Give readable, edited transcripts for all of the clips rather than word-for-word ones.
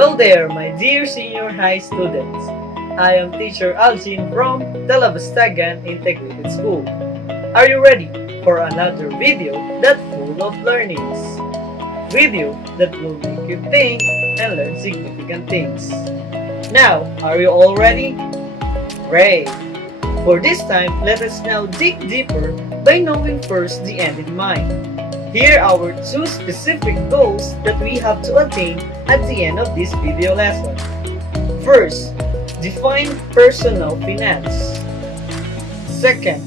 Hello there, my dear senior high students. I am teacher Alcin from Talabastagan Integrated School. Are you ready for another video that's full of learnings? Video that will make you think and learn significant things. Now, are you all ready? Great! For this time, let us now dig deeper by knowing first the end in mind. Here are our two specific goals that we have to attain at the end of this video lesson. First, define personal finance. Second,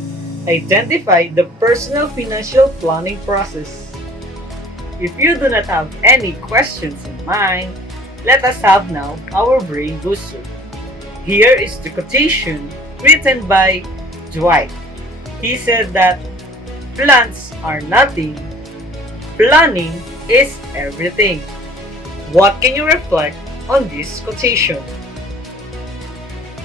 identify the personal financial planning process. If you do not have any questions in mind, let us have now our brain booster. Here is the quotation written by Dwight. He said that plans are nothing, planning is everything. What can you reflect on this quotation?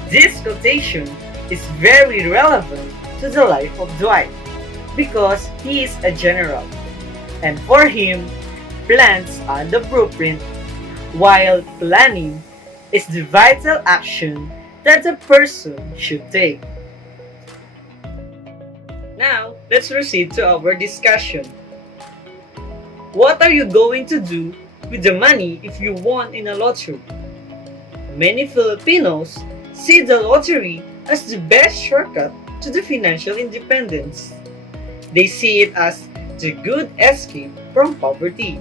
This quotation is very relevant to the life of Dwight because he is a general, and for him, plans are the blueprint, while planning is the vital action that a person should take. Now, let's proceed to our discussion. What are you going to do with the money if you won in a lottery? Many Filipinos see the lottery as the best shortcut to the financial independence. They see it as the good escape from poverty.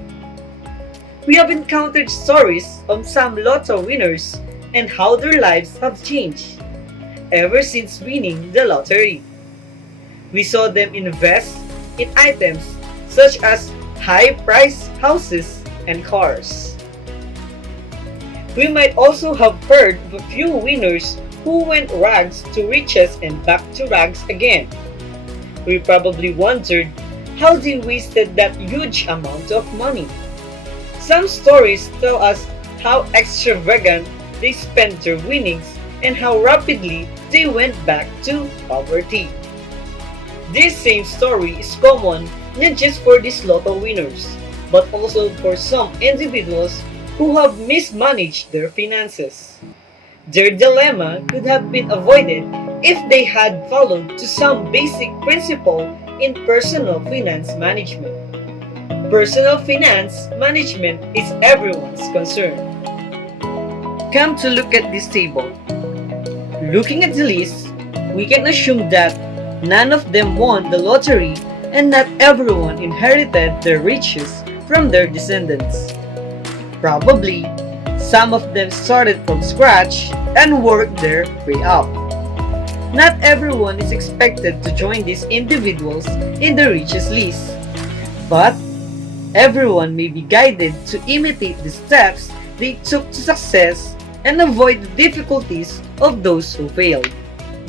We have encountered stories of some lotto winners and how their lives have changed ever since winning the lottery. We saw them invest in items such as high-priced houses and cars. We might also have heard of a few winners who went rags to riches and back to rags again. We probably wondered how they wasted that huge amount of money. Some stories tell us how extravagant they spent their winnings and how rapidly they went back to poverty. This same story is common not just for these lotto winners, but also for some individuals who have mismanaged their finances. Their dilemma could have been avoided if they had followed to some basic principle in personal finance management. Personal finance management is everyone's concern. Come to look at this table. Looking at the list, we can assume that none of them won the lottery and not everyone inherited their riches from their descendants. Probably, some of them started from scratch and worked their way up. Not everyone is expected to join these individuals in the richest list, but everyone may be guided to imitate the steps they took to success and avoid the difficulties of those who failed.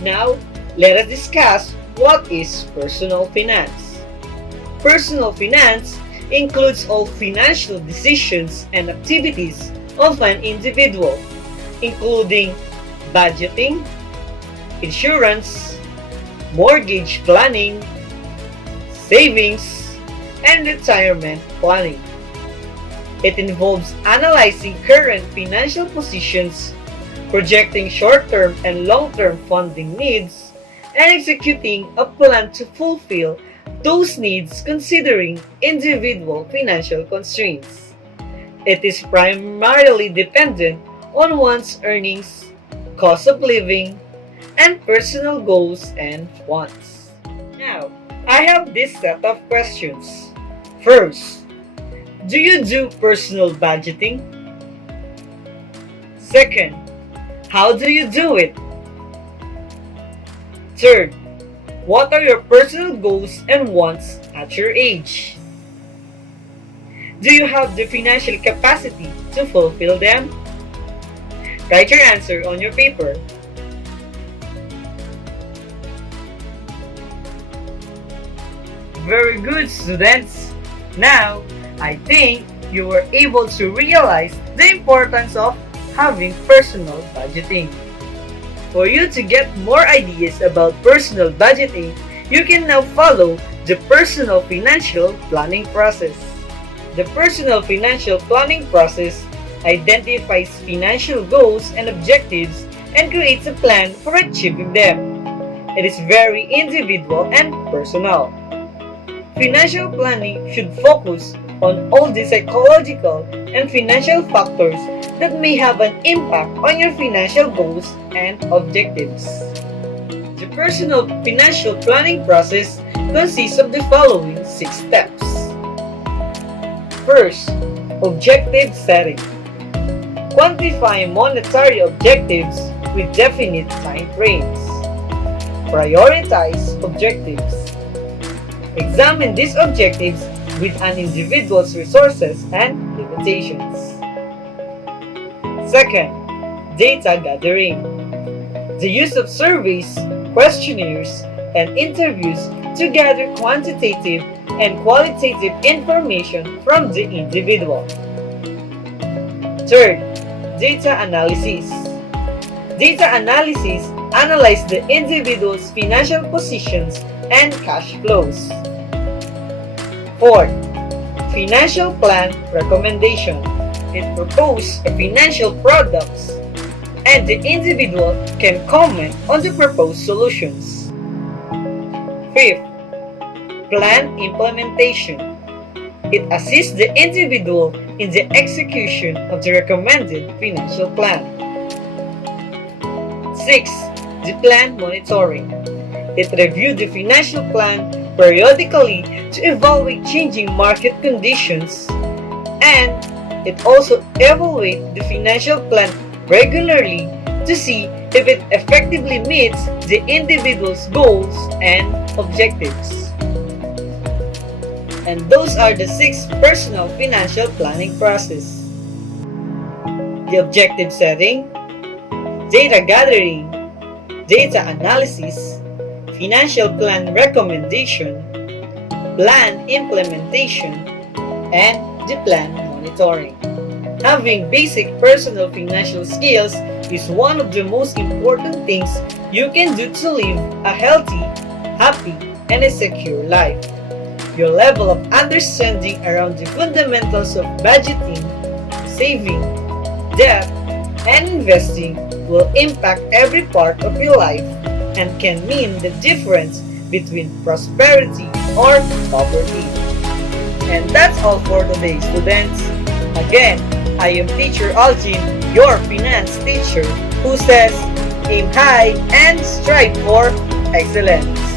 Now, let us discuss what is personal finance. Personal finance includes all financial decisions and activities of an individual, including budgeting, insurance, mortgage planning, savings, and retirement planning. It involves analyzing current financial positions, projecting short-term and long-term funding needs, and executing a plan to fulfill those needs considering individual financial constraints. It is primarily dependent on one's earnings, cost of living, and personal goals and wants. Now, I have this set of questions. First, do you do personal budgeting? Second, how do you do it? Third, what are your personal goals and wants at your age? Do you have the financial capacity to fulfill them? Write your answer on your paper. Very good, students! Now, I think you were able to realize the importance of having personal budgeting. For you to get more ideas about personal budgeting, you can now follow the personal financial planning process. The personal financial planning process identifies financial goals and objectives, and creates a plan for achieving them. It is very individual and personal. Financial planning should focus on all the psychological and financial factors that may have an impact on your financial goals and objectives. The personal financial planning process consists of the following 6 steps. First, objective setting. Quantify monetary objectives with definite time frames. Prioritize objectives. Examine these objectives with an individual's resources and limitations. Second, data gathering. The use of surveys, questionnaires, and interviews to gather quantitative and qualitative information from the individual. Third, data analysis. Data analysis analyzes the individual's financial positions and cash flows. Fourth, financial plan recommendation. It proposes a financial products and the individual can comment on the proposed solutions. Fifth, plan implementation. It assists the individual in the execution of the recommended financial plan. Sixth, the plan monitoring. It reviews the financial plan periodically to evaluate changing market conditions, and it also evaluates the financial plan regularly to see if it effectively meets the individual's goals and objectives. And those are the 6 personal financial planning process. The objective setting, data gathering, data analysis, financial plan recommendation, plan implementation, and the plan monitoring. Having basic personal financial skills is one of the most important things you can do to live a healthy, happy, and a secure life. Your level of understanding around the fundamentals of budgeting, saving, debt, and investing will impact every part of your life and can mean the difference between prosperity or poverty. And that's all for today, students. Again, I am Teacher Aljin, your finance teacher, who says, aim high and strive for excellence.